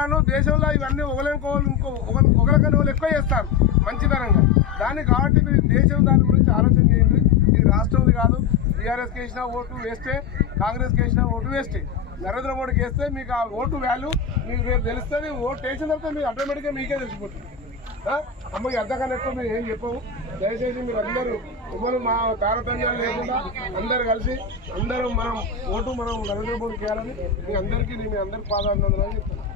రాను దేశంలో ఇవన్నీ ఒకరికన్నా వాళ్ళు ఎక్కువ చేస్తారు మంచితనంగా. దాన్ని కాబట్టి మీరు దేశం దాని గురించి ఆలోచన చేయండి. ఇది రాష్ట్రంది కాదు. టీఆర్ఎస్కి వేసిన ఓటు వేస్తే, కాంగ్రెస్కి వేసిన ఓటు వేస్తే, నరేంద్ర మోడీకి వేస్తే మీకు ఆ ఓటు వాల్యూ మీకు రేపు తెలుస్తుంది. ఓటు వేసిన తర్వాత మీకు ఆటోమేటిక్గా మీకే తెలిసిపోతుంది. అమ్మకి అంతకన్నా ఎక్కువ మీరు ఏం చెప్పవు. దయచేసి మీరు అందరూ ఎవరు మా తారతమ్యాలు లేకుండా అందరు కలిసి అందరూ మనం ఓటు నరేంద్ర మోడీకి వేయాలని మీ అందరికీ పాదాభినందనలు చెప్తున్నాను.